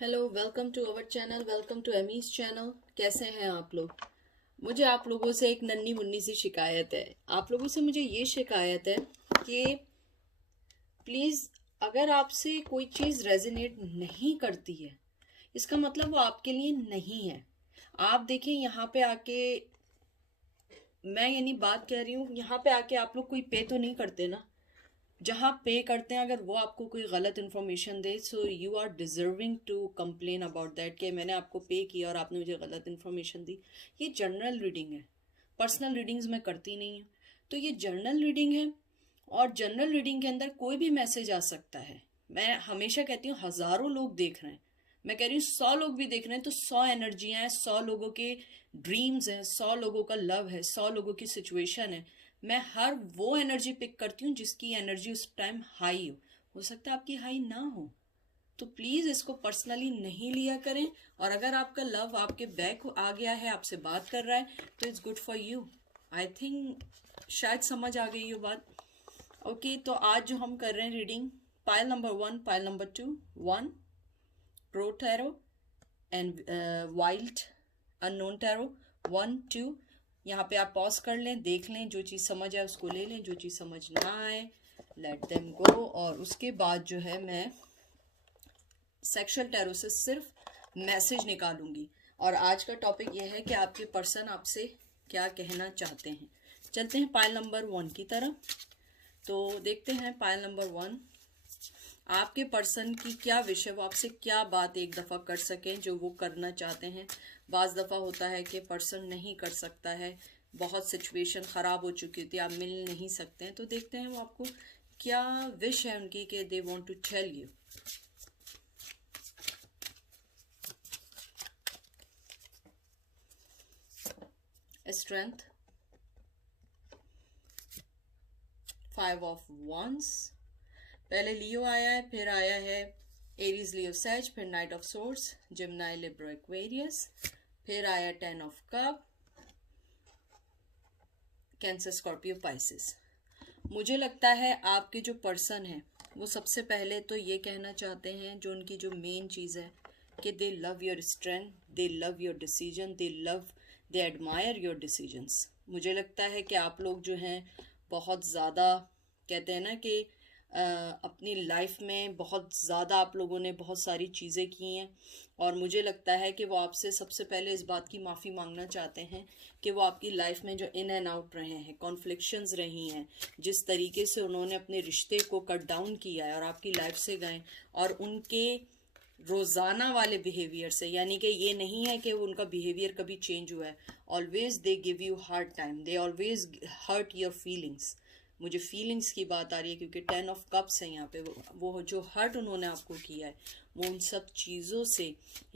Hello, welcome to our channel, welcome to Amy's channel. कैसे हैं आप लोग? मुझे आप लोगों से एक नन्ही मुन्नी सी शिकायत है। आप लोगों से मुझे ये शिकायत है कि प्लीज़, अगर आपसे कोई चीज़ रेजोनेट नहीं करती है, इसका मतलब वो आपके लिए नहीं है। आप देखें, यहाँ पे आके मैं यानी बात कह रही हूँ, यहाँ पे आके आप लोग कोई पे तो नहीं करते ना। जहाँ पे करते हैं, अगर वो आपको कोई गलत इन्फॉर्मेशन दे, so you are deserving to complain about that कि मैंने आपको पे किया और आपने मुझे गलत इन्फॉर्मेशन दी। ये जर्नल रीडिंग है, पर्सनल रीडिंग्स मैं करती नहीं हूँ। तो ये जर्नल रीडिंग है, और जर्नल रीडिंग के अंदर कोई भी मैसेज आ सकता है। मैं हमेशा कहती हूँ, हजारों लोग देख रहे हैं, मैं कह रही हूँ 100 लोग भी देख रहे हैं, तो 100 एनर्जियाँ हैं, 100 लोगों के ड्रीम्स हैं, 100 लोगों का लव है, 100 लोगों की सिचुएशन है। मैं हर वो एनर्जी पिक करती हूँ जिसकी एनर्जी उस टाइम हाई हो सकता है आपकी हाई ना हो। तो प्लीज इसको पर्सनली नहीं लिया करें। और अगर आपका लव आपके बैक आ गया है, आपसे बात कर रहा है, तो it's good for you. I think शायद समझ आ गई ये बात। ओके, तो आज जो हम कर रहे हैं reading, pile number 1, pile number 2, 1 pro tarot and wild unknown tarot, 1 2। यहाँ पे आप पॉज कर लें, देख लें, जो चीज़ समझ आए उसको ले लें, जो चीज़ समझ ना आए लेट देम गो। और उसके बाद जो है, मैं सेक्सुअल टैरो से सिर्फ मैसेज निकालूंगी। और आज का टॉपिक यह है कि आपके पर्सन आपसे क्या कहना चाहते हैं। चलते हैं पाइल नंबर 1 की तरफ। तो देखते हैं पाइल नंबर 1, आपके पर्सन की क्या विश है, वो आपसे क्या बात एक दफ़ा कर सकें जो वो करना चाहते हैं। बाज़ दफ़ा होता है कि पर्सन नहीं कर सकता है, बहुत सिचुएशन ख़राब हो चुकी होती है, आप मिल नहीं सकते हैं। तो देखते हैं वो आपको क्या विश है उनकी कि they want to tell you. Strength, 5 of wands, पहले लियो आया है, फिर आया है एरीज लियो सैज, फिर knight of swords, Gemini Libra Aquarius, फिर आया 10 of cup, Cancer Scorpio Pisces. मुझे लगता है आपके जो पर्सन है वो सबसे पहले तो ये कहना चाहते हैं, जो उनकी जो मेन चीज़ है, कि दे love your strength, they love your decision, they admire your decisions. मुझे लगता है कि आप लोग जो हैं बहुत ज़्यादा, कहते हैं ना कि अपनी लाइफ में बहुत ज़्यादा आप लोगों ने बहुत सारी चीज़ें की हैं। और मुझे लगता है कि वो आपसे सबसे पहले इस बात की माफ़ी मांगना चाहते हैं कि वो आपकी लाइफ में जो इन एंड आउट रहे हैं, कॉन्फ्लिक्शंस रही हैं, जिस तरीके से उन्होंने अपने रिश्ते को कट डाउन किया है और आपकी लाइफ से गए, और उनके रोज़ाना वाले बिहेवियर से, यानी कि ये नहीं है कि उनका बिहेवियर कभी चेंज हुआ है। Always they give you hard time, they always hurt your feelings. मुझे फीलिंग्स की बात आ रही है क्योंकि 10 ऑफ कप्स है यहाँ पे। वो जो हर्ट उन्होंने आपको किया है, वो उन सब चीज़ों से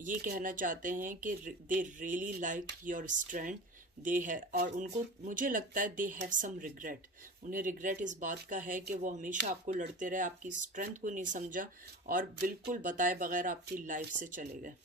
ये कहना चाहते हैं कि they really like your strength, they है, और उनको मुझे लगता है दे हैव सम रिग्रेट। उन्हें रिग्रेट इस बात का है कि वो हमेशा आपको लड़ते रहे, आपकी स्ट्रेंथ को नहीं समझा और बिल्कुल बताए बगैर आपकी लाइफ से चले गए।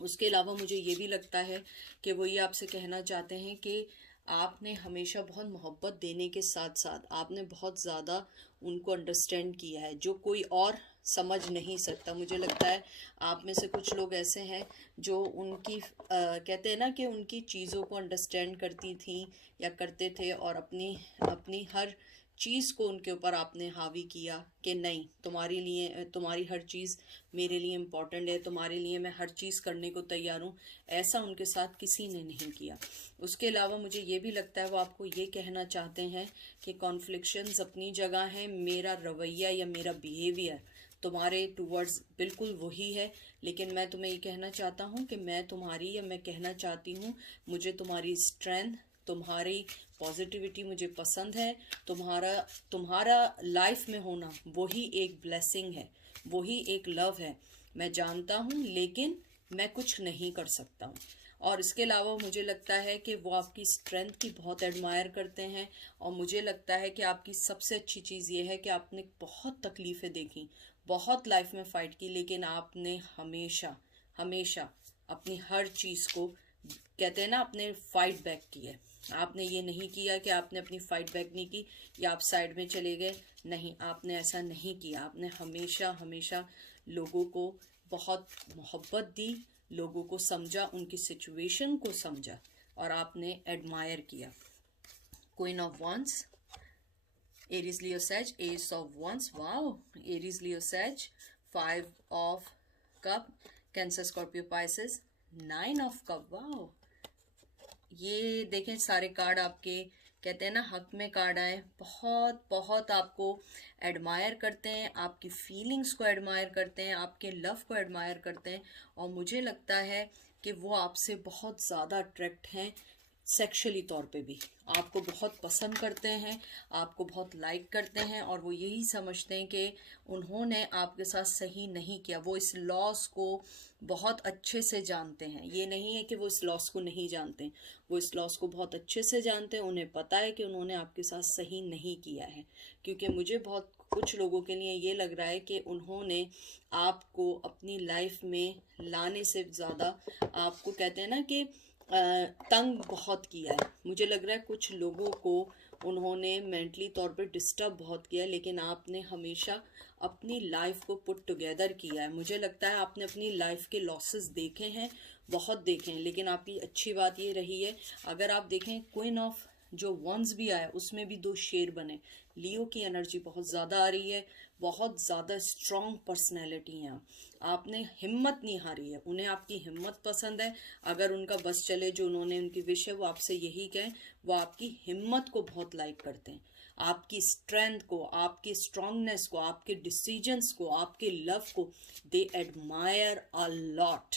उसके अलावा मुझे ये भी लगता है कि वो ये आपसे कहना चाहते हैं कि आपने हमेशा बहुत मोहब्बत देने के साथ साथ आपने बहुत ज़्यादा उनको अंडरस्टैंड किया है, जो कोई और समझ नहीं सकता। मुझे लगता है आप में से कुछ लोग ऐसे हैं जो उनकी कहते हैं ना कि उनकी चीज़ों को अंडरस्टैंड करती थी या करते थे, और अपनी अपनी हर चीज़ को उनके ऊपर आपने हावी किया कि नहीं, तुम्हारे लिए तुम्हारी हर चीज़ मेरे लिए इम्पॉर्टेंट है, तुम्हारे लिए मैं हर चीज़ करने को तैयार हूँ। ऐसा उनके साथ किसी ने नहीं किया। उसके अलावा मुझे ये भी लगता है वो आपको ये कहना चाहते हैं कि कॉन्फ्लिक्शंस अपनी जगह हैं, मेरा रवैया या मेरा बिहेवियर तुम्हारे टूवर्ड्स बिल्कुल वही है, लेकिन मैं तुम्हें ये कहना चाहता हूँ कि मैं तुम्हारी, या मैं कहना चाहती हूँ, मुझे तुम्हारी स्ट्रेंथ, तुम्हारी पॉजिटिविटी मुझे पसंद है। तुम्हारा तुम्हारा लाइफ में होना वही एक ब्लेसिंग है, वही एक लव है। मैं जानता हूँ, लेकिन मैं कुछ नहीं कर सकता हूँ। और इसके अलावा मुझे लगता है कि वो आपकी स्ट्रेंथ की बहुत एडमायर करते हैं। और मुझे लगता है कि आपकी सबसे अच्छी चीज़ ये है कि आपने बहुत तकलीफ़ें देखी, बहुत लाइफ में फ़ाइट की, लेकिन आपने हमेशा हमेशा अपनी हर चीज़ को, कहते हैं ना, अपने फाइट बैक किया। आपने ये नहीं किया कि आपने अपनी फाइट बैक नहीं की या आप साइड में चले गए, नहीं, आपने ऐसा नहीं किया। आपने हमेशा हमेशा लोगों को बहुत मोहब्बत दी, लोगों को समझा, उनकी सिचुएशन को समझा और आपने एडमायर किया। Queen of wands, Aries Leo Sage, ace of wands, wow, Aries Leo Sage, 5 of cup, Cancer Scorpio Pisces, 9 of cup, wow. ये देखें सारे कार्ड आपके कहते हैं ना हक में कार्ड आए, बहुत बहुत आपको एडमायर करते हैं, आपकी फीलिंग्स को एडमायर करते हैं, आपके लव को एडमायर करते हैं, और मुझे लगता है कि वो आपसे बहुत ज़्यादा अट्रैक्ट हैं, सेक्सुअली तौर पे भी आपको बहुत पसंद करते हैं, आपको बहुत लाइक करते हैं, और वो यही समझते हैं कि उन्होंने आपके साथ सही नहीं किया। वो इस लॉस को बहुत अच्छे से जानते हैं, ये नहीं है कि वो इस लॉस को नहीं जानते, वो इस लॉस को बहुत अच्छे से जानते हैं। उन्हें पता है कि उन्होंने आपके साथ सही नहीं किया है, क्योंकि मुझे बहुत कुछ लोगों के लिए ये लग रहा है कि उन्होंने आपको अपनी लाइफ में लाने से ज़्यादा आपको कहते हैं ना कि तंग बहुत किया है। मुझे लग रहा है कुछ लोगों को उन्होंने मेंटली तौर पे डिस्टर्ब बहुत किया है, लेकिन आपने हमेशा अपनी लाइफ को पुट टुगेदर किया है। मुझे लगता है आपने अपनी लाइफ के लॉसेस देखे हैं, बहुत देखे हैं, लेकिन आपकी अच्छी बात ये रही है, अगर आप देखें क्वीन ऑफ जो वंस भी आया उसमें भी 2 शेर बने। लियो की एनर्जी बहुत ज़्यादा आ रही है, बहुत ज़्यादा स्ट्रॉन्ग पर्सनैलिटी हैं। आपने हिम्मत नहीं हारी है, उन्हें आपकी हिम्मत पसंद है। अगर उनका बस चले, जो उन्होंने उनकी विश है वो आपसे यही कहें, वो आपकी हिम्मत को बहुत लाइक करते हैं, आपकी स्ट्रेंथ को, आपकी स्ट्रॉन्गनेस को, आपके डिसीजंस को, आपके लव को, दे एडमायर अ लॉट।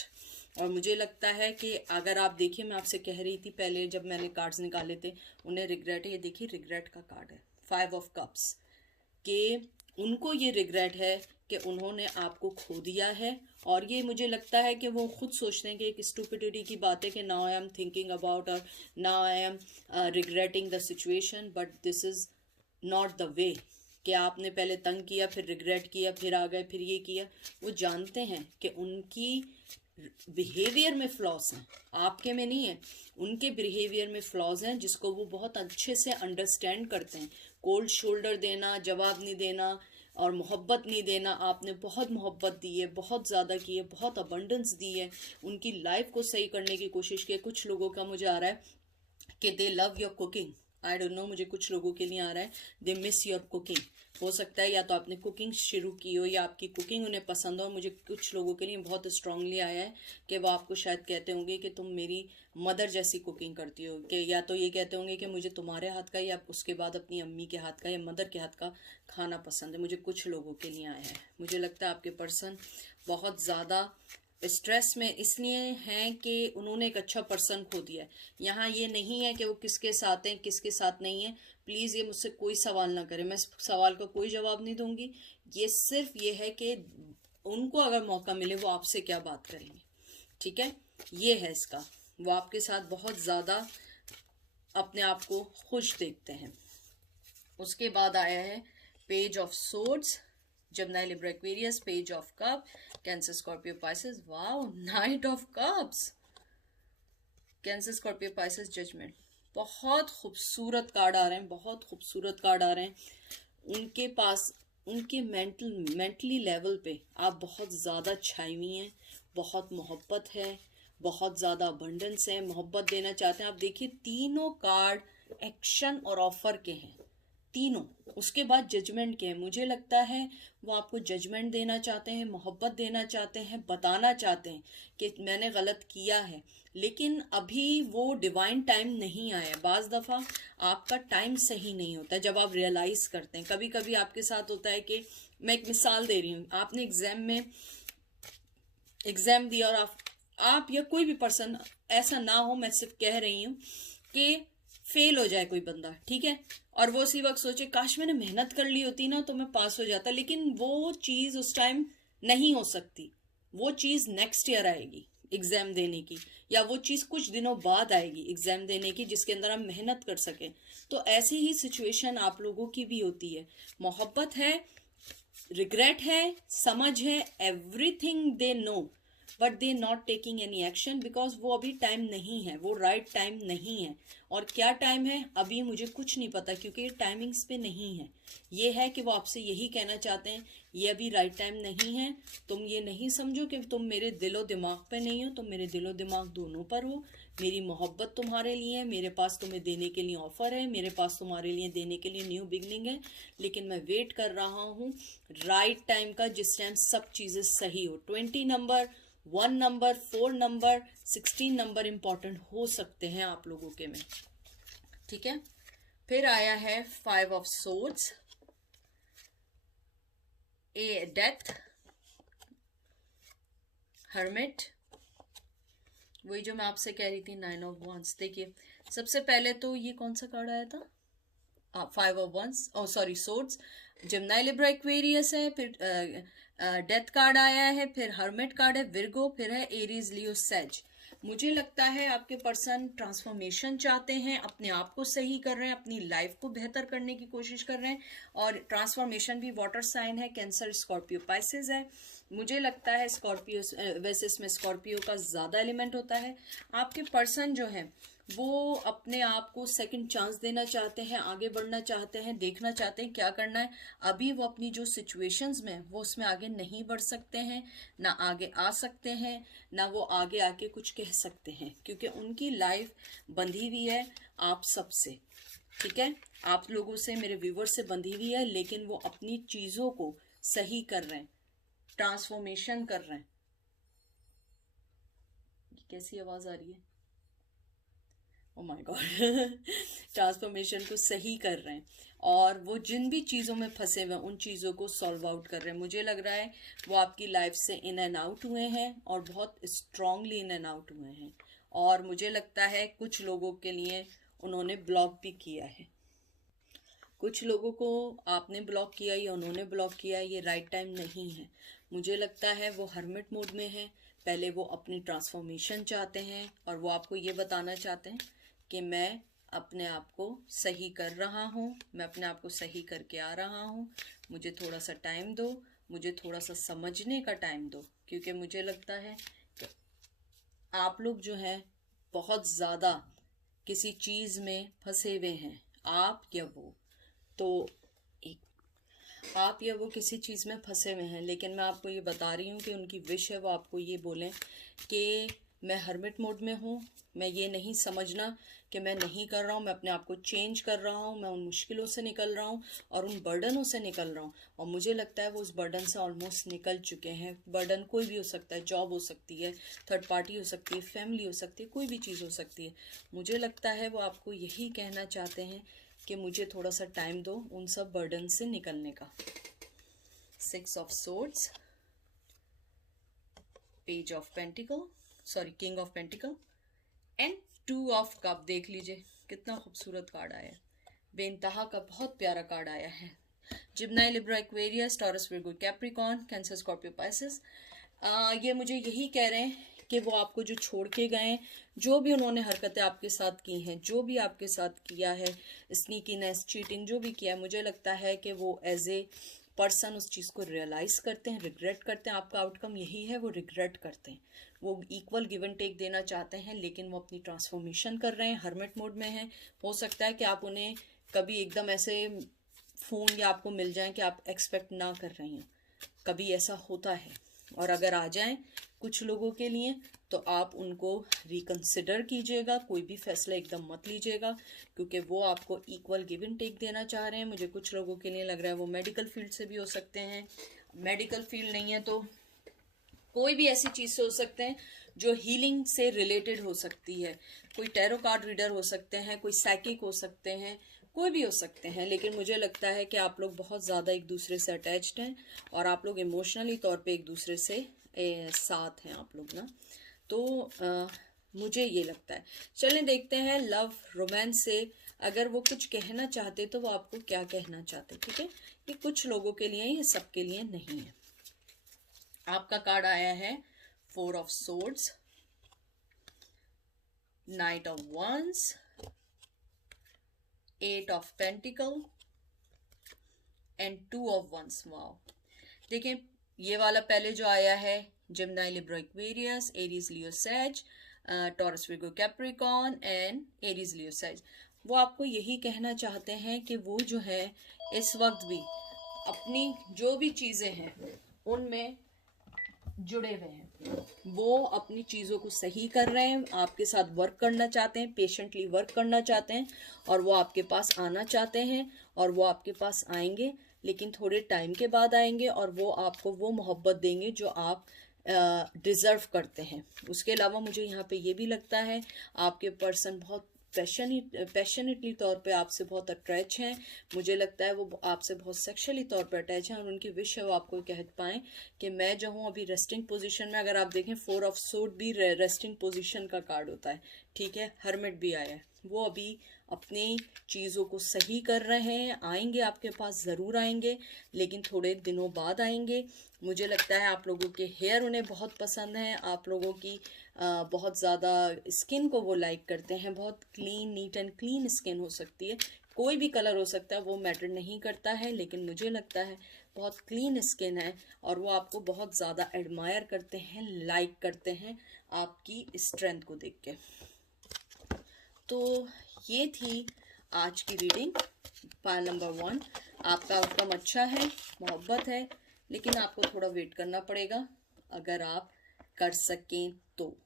और मुझे लगता है कि अगर आप देखिए, मैं आपसे कह रही थी पहले जब मैंने कार्ड्स निकाले थे, उन्हें रिग्रेट है। ये देखिए रिग्रेट का कार्ड है, 5 ऑफ कप्स, कि उनको ये रिग्रेट है कि उन्होंने आपको खो दिया है। और ये मुझे लगता है कि वो खुद सोचते हैं कि एक स्टूपिडिटी की बात है कि now I am thinking about और now I am regretting the situation, but this is not the way कि आपने पहले तंग किया, फिर रिग्रेट किया, फिर आ गए, फिर ये किया। वो जानते हैं कि उनकी बिहेवियर में फ्लॉज हैं, आपके में नहीं है, उनके बिहेवियर में फ्लॉज हैं, जिसको वो बहुत अच्छे से अंडरस्टैंड करते हैं। कोल्ड शोल्डर देना, जवाब नहीं देना और मोहब्बत नहीं देना, आपने बहुत मोहब्बत दी है, बहुत ज़्यादा की है, बहुत अबंडेंस दी है, उनकी लाइफ को सही करने की कोशिश की है। कुछ लोगों का मुझे आ रहा है कि दे love your cooking, I don't know, मुझे कुछ लोगों के लिए आ रहा है दे मिस योर कुकिंग। हो सकता है या तो आपने कुकिंग शुरू की हो या आपकी कुकिंग उन्हें पसंद हो। मुझे कुछ लोगों के लिए बहुत स्ट्रांगली आया है कि वो आपको शायद कहते होंगे कि तुम मेरी मदर जैसी कुकिंग करती हो, कि या तो ये कहते होंगे कि मुझे तुम्हारे हाथ का या उसके बाद अपनी अम्मी के हाथ का या मदर के हाथ का खाना पसंद है। मुझे कुछ लोगों के लिए आया है। मुझे लगता है आपके पर्सन बहुत ज़्यादा स्ट्रेस में इसलिए हैं कि उन्होंने एक अच्छा पर्सन खो दिया है। यहाँ ये नहीं है कि वो किसके साथ हैं, किसके साथ नहीं है। प्लीज़ ये मुझसे कोई सवाल ना करें, मैं सवाल का कोई जवाब नहीं दूंगी। ये सिर्फ ये है कि उनको अगर मौका मिले वो आपसे क्या बात करेंगे, ठीक है, ये है इसका। वो आपके साथ बहुत ज़्यादा अपने आप को खुश देखते हैं। उसके बाद आया है page of swords, Gemini Libra Aquarius, page of cup, Cancer Scorpio Pisces, wow, knight of cups, Cancer Scorpio Pisces, judgement. बहुत खूबसूरत कार्ड आ रहे हैं, बहुत खूबसूरत कार्ड आ रहे हैं। उनके पास उनके मेंटली लेवल पे आप बहुत ज़्यादा छाई हुई हैं, बहुत मोहब्बत है, बहुत ज़्यादा अबंडेंस है, मोहब्बत देना चाहते हैं। आप देखिए तीनों कार्ड एक्शन और ऑफर के हैं, तीनों। उसके बाद जजमेंट के हैं। मुझे लगता है वो आपको जजमेंट देना चाहते हैं, मोहब्बत देना चाहते हैं, बताना चाहते हैं कि मैंने गलत किया है, लेकिन अभी वो डिवाइन टाइम नहीं आया। बाज़ दफ़ा आपका टाइम सही नहीं होता जब आप रियलाइज़ करते हैं। कभी कभी आपके साथ होता है कि मैं एक मिसाल दे रही हूँ, आपने एग्ज़ाम दिया और आप या कोई भी पर्सन, ऐसा ना हो, मैं सिर्फ कह रही हूँ कि फेल हो जाए कोई बंदा, ठीक है, और वो उसी वक्त सोचे काश मैंने मेहनत कर ली होती ना तो मैं पास हो जाता, लेकिन वो चीज़ उस टाइम नहीं हो सकती। वो चीज़ नेक्स्ट ईयर आएगी एग्ज़ाम देने की, या वो चीज़ कुछ दिनों बाद आएगी एग्ज़ाम देने की, जिसके अंदर हम मेहनत कर सकें। तो ऐसी ही सिचुएशन आप लोगों की भी होती है। मोहब्बत है, रिग्रेट है, समझ है, everything they know, but they not taking any action because वो अभी टाइम नहीं है, वो राइट टाइम नहीं है। और क्या टाइम है अभी मुझे कुछ नहीं पता, क्योंकि ये टाइमिंग्स पे नहीं है। ये है कि वो आपसे यही कहना चाहते हैं ये अभी राइट टाइम नहीं है। तुम ये नहीं समझो कि तुम मेरे दिलो दिमाग पे नहीं हो, तुम मेरे दिलो दिमाग दोनों पर हो। मेरी मोहब्बत तुम्हारे लिए है, मेरे पास तुम्हें देने के लिए ऑफर है, मेरे पास तुम्हारे लिए देने के लिए न्यू बिगनिंग है। लेकिन मैं वेट कर रहा हूँ राइट टाइम का, जिस टाइम सब चीज़ें सही हो। 20 number, 1 number, 4 number, 16 number important हो सकते हैं आप लोगों के में, ठीक है। फिर आया है 5 of swords, A death, hermit, वही जो मैं आपसे कह रही थी 9 ऑफ वंस। देखिए सबसे पहले तो ये कौन सा कार्ड आया था, 5 of wands, oh sorry swords, Gemini Libra Aquarius है, फिर डेथ कार्ड आया है, फिर हर्मिट कार्ड है, विर्गो, फिर है एरीज, लियो, सेज। मुझे लगता है आपके पर्सन ट्रांसफॉर्मेशन चाहते हैं, अपने आप को सही कर रहे हैं, अपनी लाइफ को बेहतर करने की कोशिश कर रहे हैं। और ट्रांसफॉर्मेशन भी वाटर साइन है, कैंसर, स्कॉर्पियो, पाइसेस है। मुझे लगता है स्कॉर्पियो, वैसे इसमें स्कॉर्पियो का ज़्यादा एलिमेंट होता है। आपके पर्सन जो है वो अपने आप को सेकंड चांस देना चाहते हैं, आगे बढ़ना चाहते हैं, देखना चाहते हैं क्या करना है। अभी वो अपनी जो सिचुएशंस में वो उसमें आगे नहीं बढ़ सकते हैं, ना आगे आ सकते हैं, ना वो आगे आके कुछ कह सकते हैं, क्योंकि उनकी लाइफ बंधी हुई है आप सबसे, ठीक है, आप लोगों से, मेरे व्यूवर से बंधी हुई है। लेकिन वो अपनी चीज़ों को सही कर रहे हैं, ट्रांसफॉर्मेशन कर रहे हैं। कैसी आवाज़ आ रही है, ओ माय गॉड, ट्रांसफॉर्मेशन को सही कर रहे हैं। और वो जिन भी चीज़ों में फंसे हुए हैं उन चीज़ों को सॉल्व आउट कर रहे हैं। मुझे लग रहा है वो आपकी लाइफ से इन एंड आउट हुए हैं और बहुत स्ट्रांगली इन एंड आउट हुए हैं। और मुझे लगता है कुछ लोगों के लिए उन्होंने ब्लॉक भी किया है, कुछ लोगों को आपने ब्लॉक किया या उन्होंने ब्लॉक किया, ये राइट टाइम नहीं है। मुझे लगता है वो हर्मिट मोड में है। पहले वो अपनी ट्रांसफॉर्मेशन चाहते हैं और वो आपको ये बताना चाहते हैं कि मैं अपने आप को सही कर रहा हूँ, मैं अपने आप को सही करके आ रहा हूँ, मुझे थोड़ा सा टाइम दो, मुझे थोड़ा सा समझने का टाइम दो। क्योंकि मुझे लगता है कि आप लोग जो हैं बहुत ज़्यादा किसी चीज़ में फंसे हुए हैं, आप या वो, तो आप या वो किसी चीज़ में फंसे हुए हैं। लेकिन मैं आपको ये बता रही हूँ कि उनकी विश है वो आपको ये बोलें कि मैं हर्मिट मोड में हूँ, मैं ये नहीं समझना कि मैं नहीं कर रहा हूँ, मैं अपने आप को चेंज कर रहा हूँ, मैं उन मुश्किलों से निकल रहा हूँ और उन बर्डनों से निकल रहा हूँ। और मुझे लगता है वो उस बर्डन से ऑलमोस्ट निकल चुके हैं। बर्डन कोई भी हो सकता है, जॉब हो सकती है, थर्ड पार्टी हो सकती है, फैमिली हो सकती है, कोई भी चीज़ हो सकती है। मुझे लगता है वो आपको यही कहना चाहते हैं कि मुझे थोड़ा सा टाइम दो उन सब बर्डन से निकलने का। 6 of swords, page of pentacle, sorry king of pentacle and 2 of cup. देख लीजिए कितना खूबसूरत कार्ड आया है, बेइंतहा का बहुत प्यारा कार्ड आया है। Gemini, Libra, Aquarius, Taurus, Virgo, Capricorn, Cancer, Scorpio, Pisces. ये मुझे यही कह रहे हैं कि वो आपको जो छोड़ के गए, जो भी उन्होंने हरकतें आपके साथ की हैं, जो भी आपके साथ किया है, स्नीकीनेस, चीटिंग, जो भी किया है, मुझे लगता है कि वो एज ए पर्सन उस चीज़ को रियलाइज़ करते हैं, रिग्रेट करते हैं। आपका आउटकम यही है, वो रिग्रेट करते हैं, वो इक्वल गिव एंड टेक देना चाहते हैं, लेकिन वो अपनी ट्रांसफॉर्मेशन कर रहे हैं, हर्मिट मोड में हैं। हो सकता है कि आप उन्हें कभी एकदम ऐसे फ़ोन या आपको मिल जाए कि आप एक्सपेक्ट ना कर रही हैं, कभी ऐसा होता है। और अगर आ जाएं कुछ लोगों के लिए तो आप उनको रिकंसिडर कीजिएगा, कोई भी फैसला एकदम मत लीजिएगा, क्योंकि वो आपको इक्वल गिव एंड टेक देना चाह रहे हैं। मुझे कुछ लोगों के लिए लग रहा है वो मेडिकल फील्ड से भी हो सकते हैं, मेडिकल फील्ड नहीं है तो कोई भी ऐसी चीज़ से हो सकते हैं जो हीलिंग से रिलेटेड हो सकती है। कोई टैरो कार्ड रीडर हो सकते हैं, कोई साइकिक हो सकते हैं, कोई भी हो सकते हैं। लेकिन मुझे लगता है कि आप लोग बहुत ज़्यादा एक दूसरे से अटैच्ड हैं और आप लोग इमोशनली तौर पे एक दूसरे से साथ हैं आप लोग ना, तो मुझे ये लगता है। चलें देखते हैं लव रोमांस से अगर वो कुछ कहना चाहते तो वो आपको क्या कहना चाहते, ठीक है। ये कुछ लोगों के लिए, ये सबके लिए नहीं है। आपका कार्ड आया है 4 of swords, knight of wands, 8 of pentacle and 2 of wands. Wow, देखिए ये वाला पहले जो आया है, Gemini, Libra, Aquarius, Aries, Leo, Sage, Taurus Virgo Capricorn and Aries Leo Sage. वो आपको यही कहना चाहते हैं कि वो जो है इस वक्त भी अपनी जो भी चीज़ें हैं उनमें जुड़े हुए हैं, वो अपनी चीज़ों को सही कर रहे हैं, आपके साथ वर्क करना चाहते हैं, पेशेंटली वर्क करना चाहते हैं, और वो आपके पास आना चाहते हैं, और वो आपके पास आएंगे, लेकिन थोड़े टाइम के बाद आएंगे, और वो आपको वो मोहब्बत देंगे जो आप डिज़र्व करते हैं। उसके अलावा मुझे यहाँ पे ये भी लगता है आपके पर्सन बहुत पैशनेटली तौर पे आपसे बहुत अटैच हैं। मुझे लगता है वो आपसे बहुत सेक्शुअली तौर पे अटैच हैं, और उनकी विश है वो आपको कह पाएँ कि मैं जो हूँ अभी रेस्टिंग पोजीशन में। अगर आप देखें 4 ऑफ सोर्ड भी रेस्टिंग पोजीशन का कार्ड होता है, ठीक है। हर्मिट भी आया है, वो अभी अपनी चीज़ों को सही कर रहे हैं, आएंगे आपके पास, ज़रूर आएंगे, लेकिन थोड़े दिनों बाद आएंगे। मुझे लगता है आप लोगों के हेयर उन्हें बहुत पसंद हैं, आप लोगों की बहुत ज़्यादा स्किन को वो लाइक करते हैं, बहुत clean, neat and clean skin हो सकती है, कोई भी कलर हो सकता है, वो मैटर नहीं करता है, लेकिन मुझे लगता है बहुत क्लीन स्किन है, और वो आपको बहुत ज़्यादा एडमायर करते हैं, लाइक करते हैं आपकी स्ट्रेंथ को देख के। तो ये थी आज की रीडिंग, पाइल नंबर 1। आपका आउटकम अच्छा है, मोहब्बत है, लेकिन आपको थोड़ा वेट करना पड़ेगा अगर आप कर सकें तो,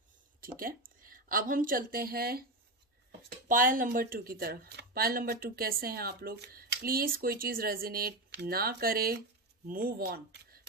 ठीक है। अब हम चलते हैं पाइल नंबर 2 की तरफ। पाइल नंबर 2 कैसे हैं आप लोग? प्लीज़ कोई चीज़ रेजोनेट ना करे, मूव ऑन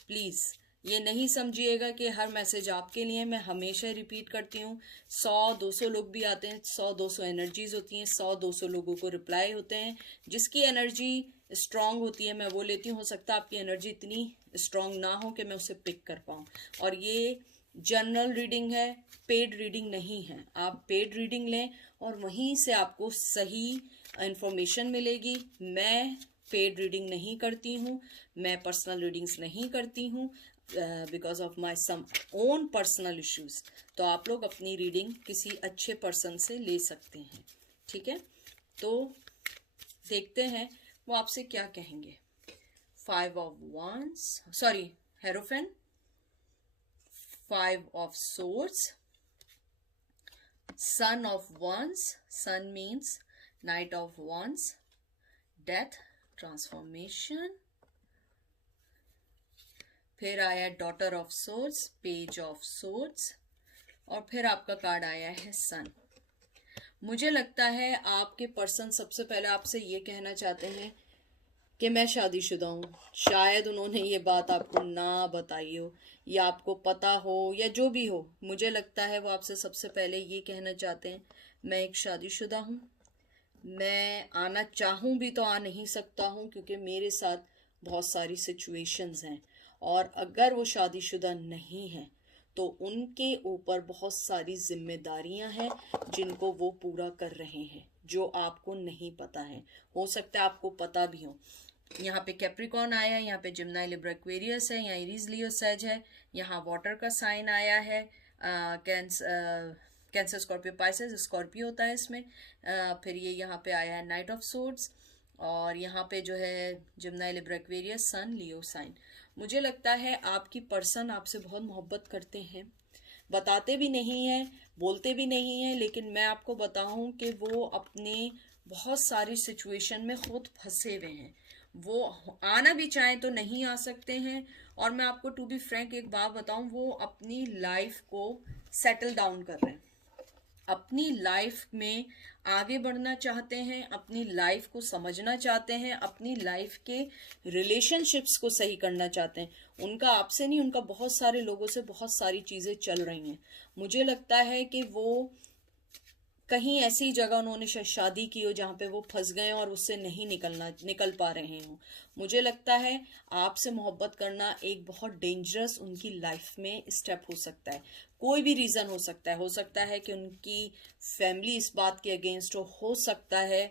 प्लीज़। ये नहीं समझिएगा कि हर मैसेज आपके लिए। मैं हमेशा रिपीट करती हूँ, 100-200 लोग भी आते हैं, 100-200 एनर्जीज होती हैं, 100-200 लोगों को रिप्लाई होते हैं। जिसकी एनर्जी स्ट्रांग होती है मैं वो लेती हूँ। हो सकता है आपकी एनर्जी इतनी स्ट्रांग ना हो कि मैं उसे पिक कर पाऊँ। और ये जनरल रीडिंग है, पेड रीडिंग नहीं है। आप पेड रीडिंग लें और वहीं से आपको सही इंफॉर्मेशन मिलेगी। मैं पेड रीडिंग नहीं करती हूँ, मैं पर्सनल रीडिंग्स नहीं करती हूँ because of my some own personal issues. तो आप लोग अपनी रीडिंग किसी अच्छे पर्सन से ले सकते हैं, ठीक है। तो देखते हैं वो आपसे क्या कहेंगे। 5 of wands, sorry, Hierophant, 5 of swords, Son of wands, Sun means Knight of wands, Death, Transformation, फिर आया Daughter of swords, Page of swords, और फिर आपका कार्ड आया है Sun। मुझे लगता है आपके पर्सन सबसे पहले आपसे ये कहना चाहते हैं कि मैं शादीशुदा हूँ। शायद उन्होंने ये बात आपको ना बताई हो, या आपको पता हो, या जो भी हो। मुझे लगता है वो आपसे सबसे पहले ये कहना चाहते हैं, मैं एक शादीशुदा हूँ, मैं आना चाहूँ भी तो आ नहीं सकता हूँ क्योंकि मेरे साथ बहुत सारी सिचुएशंस हैं। और अगर वो शादीशुदा नहीं हैं तो उनके ऊपर बहुत सारी जिम्मेदारियां हैं जिनको वो पूरा कर रहे हैं, जो आपको नहीं पता है। हो सकता है आपको पता भी हो। यहाँ पे कैप्रिकॉर्न आया है, यहाँ पे जिम्नाई लिब्रा एक्वेरियस है, यहाँ एरीज लियो सेज है, यहाँ वाटर का साइन आया है, कैंसर स्कॉर्पियो पाइसेस, स्कॉर्पियो होता है इसमें। फिर ये यहाँ पे आया है नाइट ऑफ सोर्ड्स, और यहाँ पे जो है जिम्नाई लिब्रा एक्वेरियस, सन, लियो साइन। मुझे लगता है आपकी पर्सन आपसे बहुत मोहब्बत करते हैं, बताते भी नहीं हैं, बोलते भी नहीं हैं, लेकिन मैं आपको बताऊं कि वो अपने बहुत सारी सिचुएशन में खुद फंसे हुए हैं। वो आना भी चाहें तो नहीं आ सकते हैं। और मैं आपको टू बी फ्रैंक एक बात बताऊं, वो अपनी लाइफ को सेटल डाउन कर रहे हैं, अपनी लाइफ में आगे बढ़ना चाहते हैं, अपनी लाइफ को समझना चाहते हैं, अपनी लाइफ के रिलेशनशिप्स को सही करना चाहते हैं। उनका आपसे नहीं, उनका बहुत सारे लोगों से बहुत सारी चीज़ें चल रही हैं। मुझे लगता है कि वो कहीं ऐसी जगह उन्होंने शादी की हो जहाँ पे वो फंस गए और उससे नहीं निकल पा रहे हों। मुझे लगता है आपसे मोहब्बत करना एक बहुत डेंजरस उनकी लाइफ में स्टेप हो सकता है। कोई भी रीज़न हो सकता है कि उनकी फैमिली इस बात के अगेंस्ट हो सकता है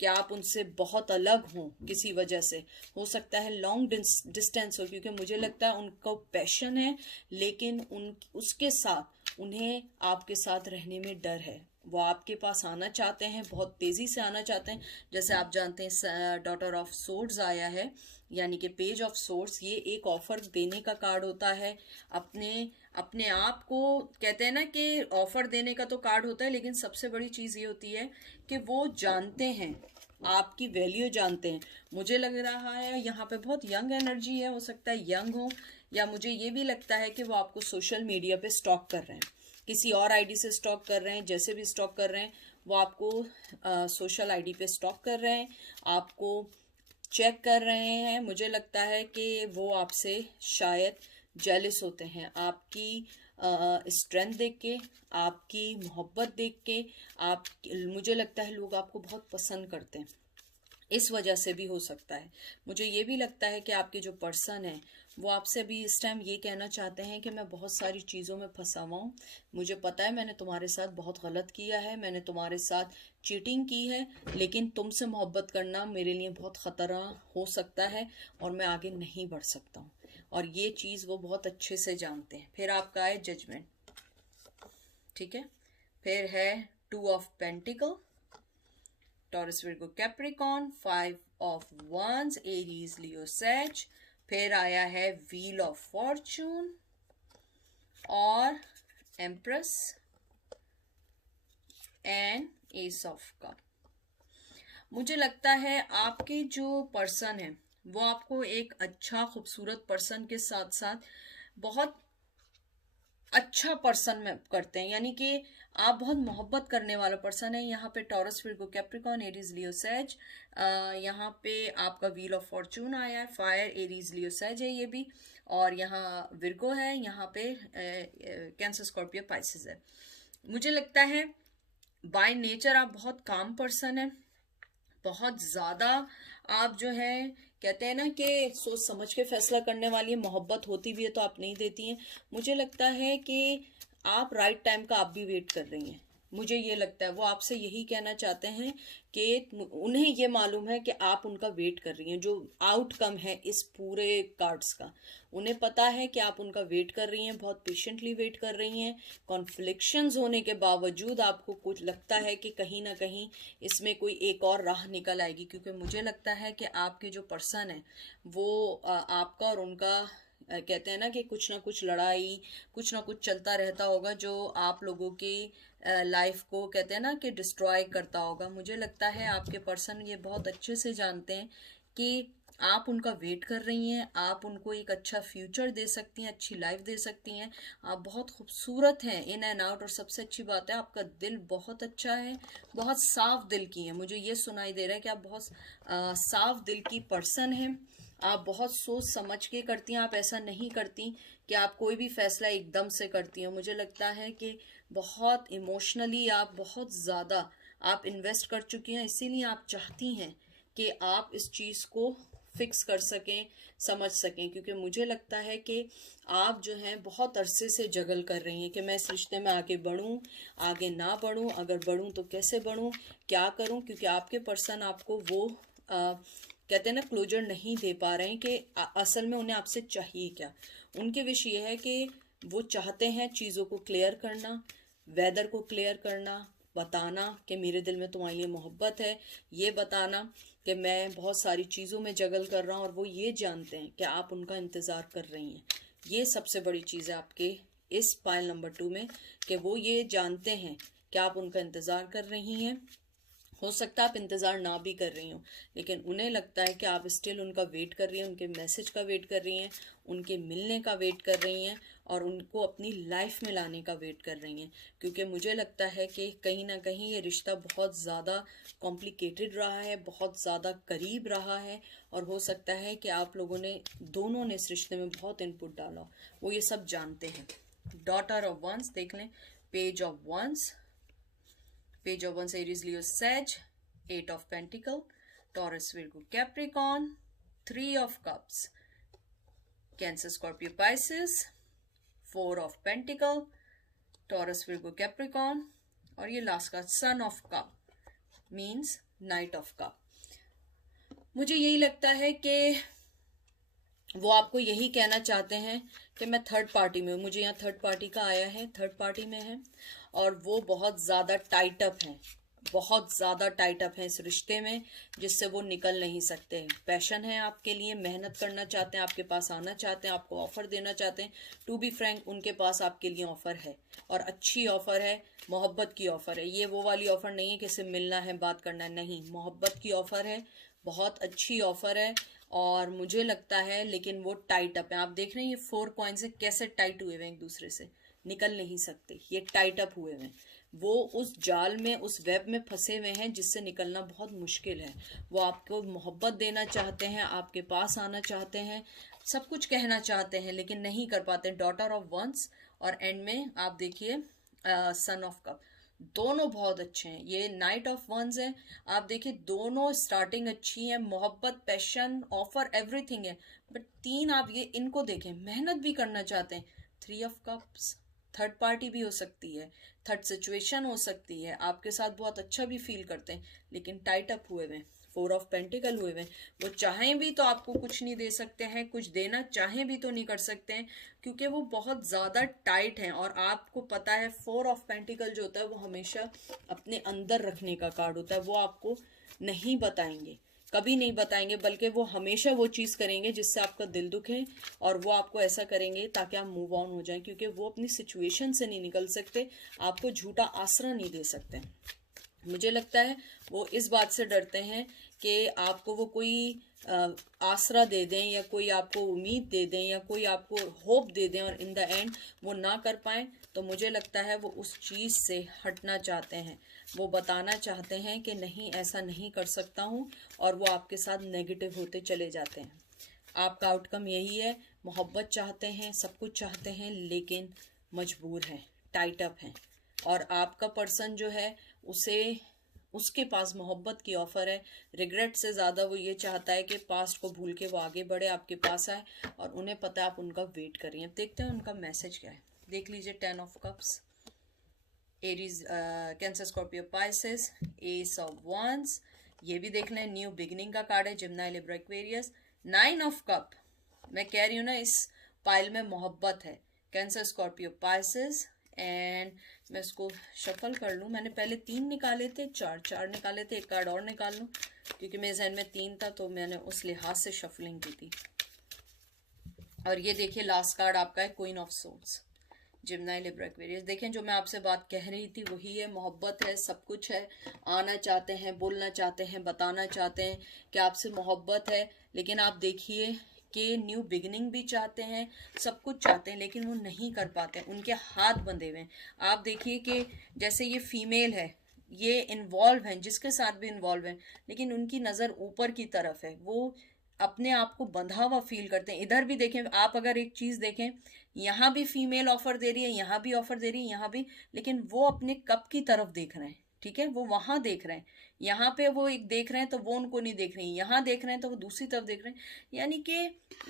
कि आप उनसे बहुत अलग हों किसी वजह से, हो सकता है लॉन्ग डिस्टेंस हो, क्योंकि मुझे लगता है उनको पैशन है, लेकिन उसके साथ उन्हें आपके साथ रहने में डर है। वो आपके पास आना चाहते हैं, बहुत तेज़ी से आना चाहते हैं। जैसे आप जानते हैं डॉटर ऑफ सोर्ड्स आया है, यानी कि पेज ऑफ सोर्ड्स, ये एक ऑफर देने का कार्ड होता है। अपने अपने आप को, कहते हैं ना कि ऑफर देने का तो कार्ड होता है, लेकिन सबसे बड़ी चीज़ ये होती है कि वो जानते हैं, आपकी वैल्यू जानते हैं। मुझे लग रहा है यहाँ पे बहुत यंग एनर्जी है, हो सकता है यंग हो, या मुझे ये भी लगता है कि वो आपको सोशल मीडिया पे स्टॉक कर रहे हैं, किसी और आईडी से स्टॉक कर रहे हैं, जैसे भी स्टॉक कर रहे हैं वो आपको सोशल आईडी पे स्टॉक कर रहे हैं, आपको चेक कर रहे हैं। मुझे लगता है कि वो आपसे शायद जेलिस होते हैं, आपकी स्ट्रेंथ देख के, आपकी मोहब्बत देख के। आप, मुझे लगता है लोग आपको बहुत पसंद करते हैं, इस वजह से भी हो सकता है। मुझे ये भी लगता है कि आपके जो पर्सन है वो आपसे भी इस टाइम ये कहना चाहते हैं कि मैं बहुत सारी चीज़ों में फंसा हुआ हूँ, मुझे पता है मैंने तुम्हारे साथ बहुत गलत किया है, मैंने तुम्हारे साथ चीटिंग की है, लेकिन तुमसे मोहब्बत करना मेरे लिए बहुत ख़तरा हो सकता है और मैं आगे नहीं बढ़ सकता हूँ, और ये चीज़ वो बहुत अच्छे से जानते हैं। फिर आपका है जजमेंट, ठीक है। फिर है 2 of pentacle, Taurus Virgo Capricorn, 5 of wands, Aries Leo सैज। फिर आया है व्हील ऑफ फॉर्चून और empress and ace of cup. मुझे लगता है आपके जो पर्सन है वो आपको एक अच्छा खूबसूरत पर्सन के साथ साथ बहुत अच्छा पर्सन में करते हैं, यानी कि आप बहुत मोहब्बत करने वाला पर्सन है। यहाँ पे Taurus Virgo Capricorn Aries Leo Sag, यहाँ पे आपका व्हील ऑफ फॉर्चून आया है, फायर एरीज लियो सैज है ये भी, और यहाँ विर्गो है, यहाँ पे कैंसर स्कॉर्पियो पाइसेस है। मुझे लगता है बाय नेचर आप बहुत काम पर्सन है, बहुत ज़्यादा आप जो है कहते हैं ना कि सोच समझ के फैसला करने वाली है, मोहब्बत होती भी है तो आप नहीं देती हैं। मुझे लगता है कि आप राइट टाइम का आप भी वेट कर रही हैं, मुझे ये लगता है वो आपसे यही कहना चाहते हैं कि उन्हें ये मालूम है कि आप उनका वेट कर रही हैं, जो आउटकम है इस पूरे कार्ड्स का उन्हें पता है कि आप उनका वेट कर रही हैं, बहुत पेशेंटली वेट कर रही हैं। कॉन्फ्लिक्शंस होने के बावजूद आपको कुछ लगता है कि कहीं ना कहीं इसमें कोई एक और राह निकल आएगी, क्योंकि मुझे लगता है कि आपके जो पर्सन है वो आपका और उनका कहते हैं ना कि कुछ ना कुछ लड़ाई, कुछ ना कुछ चलता रहता होगा जो आप लोगों की लाइफ को कहते हैं ना कि डिस्ट्रॉय करता होगा। मुझे लगता है आपके पर्सन ये बहुत अच्छे से जानते हैं कि आप उनका वेट कर रही हैं, आप उनको एक अच्छा फ्यूचर दे सकती हैं, अच्छी लाइफ दे सकती हैं। आप बहुत खूबसूरत हैं इन एंड आउट, और सबसे अच्छी बात है आपका दिल बहुत अच्छा है, बहुत साफ दिल की है। मुझे ये सुनाई दे रहा है कि आप बहुत साफ दिल की पर्सन हैं, आप बहुत सोच समझ के करती हैं, आप ऐसा नहीं करती कि आप कोई भी फैसला एकदम से करती हैं। मुझे लगता है कि बहुत इमोशनली आप बहुत ज़्यादा आप इन्वेस्ट कर चुकी हैं, इसीलिए आप चाहती हैं कि आप इस चीज़ को फिक्स कर सकें, समझ सकें, क्योंकि मुझे लगता है कि आप जो हैं बहुत अरसे से जगल कर रही हैं कि मैं इस रिश्ते में आगे बढ़ूं, आगे ना बढ़ूं, अगर बढ़ूं तो कैसे बढ़ूं, क्या करूं, क्योंकि आपके पर्सन आपको वो कहते हैं ना क्लोजर नहीं दे पा रहे हैं कि असल में उन्हें आपसे चाहिए क्या। उनके विश ये है कि वो चाहते हैं चीज़ों को क्लियर करना, वेदर को क्लियर करना, बताना कि मेरे दिल में तुम्हारे लिए मोहब्बत है, ये बताना कि मैं बहुत सारी चीज़ों में जगल कर रहा हूँ, और वो ये जानते हैं कि आप उनका इंतज़ार कर रही हैं। ये सबसे बड़ी चीज़ है आपके इस पाइल नंबर 2 में, कि वो ये जानते हैं कि आप उनका इंतज़ार कर रही हैं। हो सकता है आप इंतज़ार ना भी कर रही हो, लेकिन उन्हें लगता है कि आप स्टिल उनका वेट कर रही हैं, उनके मैसेज का वेट कर रही हैं, उनके मिलने का वेट कर रही हैं, और उनको अपनी लाइफ में लाने का वेट कर रही हैं। क्योंकि मुझे लगता है कि कहीं ना कहीं ये रिश्ता बहुत ज़्यादा कॉम्प्लिकेटेड रहा है, बहुत ज़्यादा करीब रहा है, और हो सकता है कि आप लोगों ने दोनों ने इस रिश्ते में बहुत इनपुट डाला, वो ये सब जानते हैं। डॉटर ऑफ वंस देख लें, page of wands, Page of Wands, Aries, Leo, Sag, 8 of Pentacle, Taurus, Virgo, Capricorn, 3 of Cups, Cancer, Scorpio, Pisces, 4 of Pentacle, Taurus, Virgo, Capricorn, और ये लास्ट का Son of Cup means Knight of Cup। मुझे यही लगता है कि वो आपको यही कहना चाहते हैं कि मैं थर्ड पार्टी में हूँ, मुझे यहाँ थर्ड पार्टी का आया है, थर्ड पार्टी में है, और वो बहुत ज़्यादा टाइट अप हैं, बहुत ज़्यादा टाइट अप है इस रिश्ते में, जिससे वो निकल नहीं सकते। पैशन है आपके लिए, मेहनत करना चाहते हैं, आपके पास आना चाहते हैं, आपको ऑफ़र देना चाहते हैं। टू बी फ्रैंक, उनके पास आपके लिए ऑफ़र है, और अच्छी ऑफ़र है, मोहब्बत की ऑफ़र है। ये वो वाली ऑफ़र नहीं है कि सिर्फ मिलना है, बात करना है, नहीं, मोहब्बत की ऑफ़र है, बहुत अच्छी ऑफ़र है। और मुझे लगता है, लेकिन वो टाइट अप है। आप देख रहे हैं ये 4 कॉइन्स से कैसे टाइट हुए हुए हैं, एक दूसरे से निकल नहीं सकते, ये टाइट अप हुए हुए हैं। वो उस जाल में, उस वेब में फंसे हुए हैं जिससे निकलना बहुत मुश्किल है। वो आपको मोहब्बत देना चाहते हैं, आपके पास आना चाहते हैं, सब कुछ कहना चाहते हैं, लेकिन नहीं कर पाते। डॉटर ऑफ वंस, और एंड में आप देखिए सन ऑफ कप, दोनों बहुत अच्छे हैं। ये नाइट ऑफ वंस है, आप देखिए दोनों स्टार्टिंग अच्छी है, मोहब्बत, पैशन, ऑफर, एवरीथिंग है। बट 3 आप ये इनको देखें, मेहनत भी करना चाहते हैं। 3 ऑफ कप्स, थर्ड पार्टी भी हो सकती है, थर्ड सिचुएशन हो सकती है, आपके साथ बहुत अच्छा भी फील करते हैं, लेकिन टाइट अप हुए हुए। 4 ऑफ पेंटिकल हुए हुए, वो चाहें भी तो आपको कुछ नहीं दे सकते हैं, कुछ देना चाहें भी तो नहीं कर सकते हैं, क्योंकि वो बहुत ज़्यादा टाइट हैं। और आपको पता है 4 ऑफ पेंटिकल जो होता है वो हमेशा अपने अंदर रखने का कार्ड होता है, वो आपको नहीं बताएंगे, कभी नहीं बताएंगे, बल्कि वो हमेशा वो चीज़ करेंगे जिससे आपका दिल दुखे, और वो आपको ऐसा करेंगे ताकि आप मूव ऑन हो जाएं, क्योंकि वो अपनी सिचुएशन से नहीं निकल सकते, आपको झूठा आसरा नहीं दे सकते। मुझे लगता है वो इस बात से डरते हैं कि आपको वो कोई आसरा दे दें, या कोई आपको उम्मीद दे दें, या कोई आपको होप दे दें, और इन द एंड वो ना कर पाएँ। तो मुझे लगता है वो उस चीज़ से हटना चाहते हैं, वो बताना चाहते हैं कि नहीं, ऐसा नहीं कर सकता हूँ, और वो आपके साथ नेगेटिव होते चले जाते हैं। आपका आउटकम यही है, मोहब्बत चाहते हैं, सब कुछ चाहते हैं, लेकिन मजबूर हैं, टाइट अप हैं। और आपका पर्सन जो है, उसके पास मोहब्बत की ऑफ़र है। रिग्रेट से ज़्यादा वो ये चाहता है कि पास्ट को भूल के वो आगे बढ़े, आपके पास आए, और उन्हें पता है आप उनका वेट कर रही हैं। अब देखते हैं उनका मैसेज क्या है। देख लीजिए 10 of cups, Aries, Cancer, Scorpio, Pisces, ace of wands, ये भी देख लें, न्यू बिगिनिंग का कार्ड है, Gemini, Libra, Aquarius. 9 of cup, मैं कह रही हूँ ना, इस पाइल में मोहब्बत है। कैंसर, स्कॉर्पियो, पाइसेस, एंड मैं इसको शफल कर लूँ। मैंने पहले 3 निकाले थे, 4 निकाले थे, एक कार्ड और निकाल लूँ, क्योंकि मेरे जहन में 3 था, तो मैंने उस लिहाज से शफलिंग की थी। और ये देखिए लास्ट कार्ड आपका है, queen of swords, Gemini, Libra, Aquarius. देखें, जो मैं आपसे बात कह रही थी वही है, मोहब्बत है, सब कुछ है, आना चाहते हैं, बोलना चाहते हैं, बताना चाहते हैं कि आपसे मोहब्बत है, लेकिन आप देखिए कि न्यू बिगिनिंग भी चाहते हैं, सब कुछ चाहते हैं, लेकिन वो नहीं कर पाते, उनके हाथ बंधे हुए हैं। आप देखिए कि जैसे ये फीमेल है, ये इन्वॉल्व हैं, जिसके साथ भी इन्वॉल्व हैं, लेकिन उनकी नज़र ऊपर की तरफ है, वो अपने आप को बंधा हुआ फील करते हैं। इधर भी देखें आप, अगर एक चीज़ देखें, यहाँ भी फीमेल ऑफर दे रही है, यहाँ भी ऑफर दे रही है, यहाँ भी, लेकिन वो अपने कप की तरफ देख रहे हैं, ठीक है, वो वहां देख रहे हैं। यहाँ पे वो एक देख रहे हैं तो वो उनको नहीं देख रही, यहाँ देख रहे हैं तो वो दूसरी तरफ देख रहे हैं। यानी कि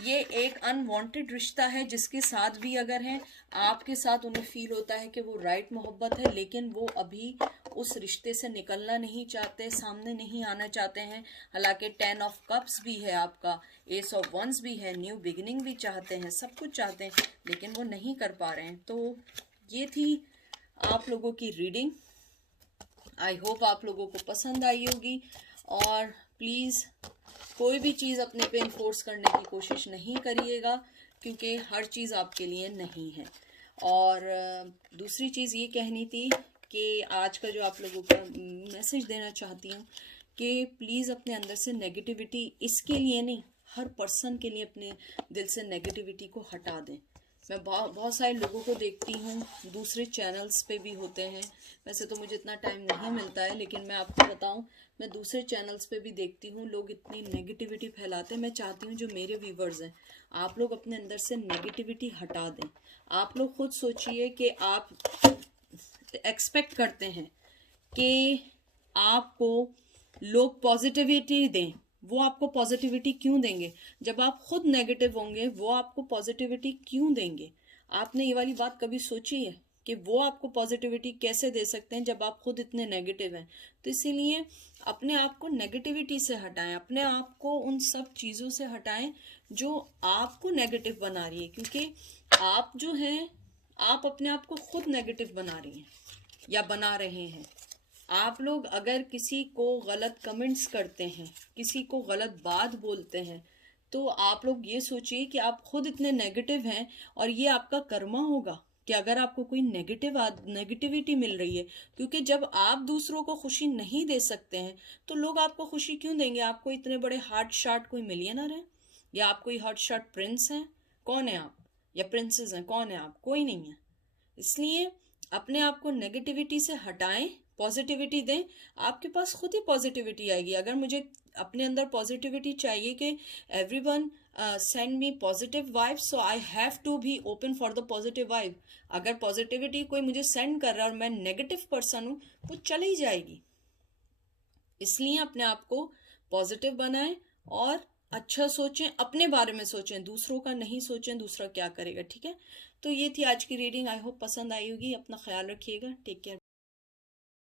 ये एक अनवांटेड रिश्ता है, जिसके साथ भी अगर है, आपके साथ उन्हें फील होता है कि वो राइट मोहब्बत है, लेकिन वो अभी उस रिश्ते से निकलना नहीं चाहते, सामने नहीं आना चाहते हैं। हालांकि 10 ऑफ कप्स भी है आपका, एस ऑफ वंस भी है, न्यू बिगिनिंग भी चाहते हैं, सब कुछ चाहते हैं, लेकिन वो नहीं कर पा रहे हैं। तो ये थी आप लोगों की रीडिंग। आई होप आप लोगों को पसंद आई होगी, और प्लीज़ कोई भी चीज़ अपने पे इन्फोर्स करने की कोशिश नहीं करिएगा, क्योंकि हर चीज़ आपके लिए नहीं है। और दूसरी चीज़ ये कहनी थी कि आज का जो आप लोगों का मैसेज देना चाहती हूँ कि प्लीज़ अपने अंदर से नेगेटिविटी, इसके लिए नहीं, हर पर्सन के लिए अपने दिल से नेगेटिविटी को हटा दें। मैं बहुत सारे लोगों को देखती हूँ, दूसरे चैनल्स पे भी होते हैं, वैसे तो मुझे इतना टाइम नहीं मिलता है, लेकिन मैं आपको बताऊँ, मैं दूसरे चैनल्स पे भी देखती हूँ, लोग इतनी नेगेटिविटी फैलाते हैं। मैं चाहती हूँ जो मेरे व्यूवर्स हैं, आप लोग अपने अंदर से नेगेटिविटी हटा दें। आप लोग खुद सोचिए कि आप एक्सपेक्ट करते हैं कि आपको लोग पॉजिटिविटी दें, वो आपको पॉजिटिविटी क्यों देंगे? जब आप खुद नेगेटिव होंगे, वो आपको पॉजिटिविटी क्यों देंगे? आपने ये वाली बात कभी सोची है कि वो आपको पॉजिटिविटी कैसे दे सकते हैं जब आप खुद इतने नेगेटिव हैं? तो इसीलिए अपने आप को नेगेटिविटी से हटाएं, अपने आप को उन सब चीज़ों से हटाएं जो आपको नेगेटिव बना रही है, क्योंकि आप जो हैं, आप अपने आप को खुद नेगेटिव बना रही हैं या बना रहे हैं। आप लोग अगर किसी को गलत कमेंट्स करते हैं, किसी को गलत बात बोलते हैं, तो आप लोग ये सोचिए कि आप खुद इतने नेगेटिव हैं और ये आपका कर्मा होगा कि अगर आपको कोई नेगेटिविटी मिल रही है, क्योंकि जब आप दूसरों को खुशी नहीं दे सकते हैं तो लोग आपको खुशी क्यों देंगे। आपको इतने बड़े हार्ट शार्ट कोई मिलियनर है, या आप कोई हार्ट शार्ट प्रिंस हैं? कौन है आप? या प्रिंसेस हैं? कौन है आप? कोई नहीं है। इसलिए अपने आप को नेगेटिविटी से हटाएं, पॉजिटिविटी दें, आपके पास खुद ही पॉजिटिविटी आएगी। अगर मुझे अपने अंदर पॉजिटिविटी चाहिए कि everyone send me positive vibe, so I have to be open for the positive vibe. अगर पॉजिटिविटी कोई मुझे सेंड कर रहा है और मैं नेगेटिव पर्सन हूं, वो चली जाएगी। इसलिए अपने आप को पॉजिटिव बनाएं और अच्छा सोचें, अपने बारे में सोचें, दूसरों का नहीं सोचें दूसरा क्या करेगा। ठीक है, तो ये थी आज की रीडिंग। आई होप पसंद आई होगी। अपना ख्याल रखिएगा। Take care.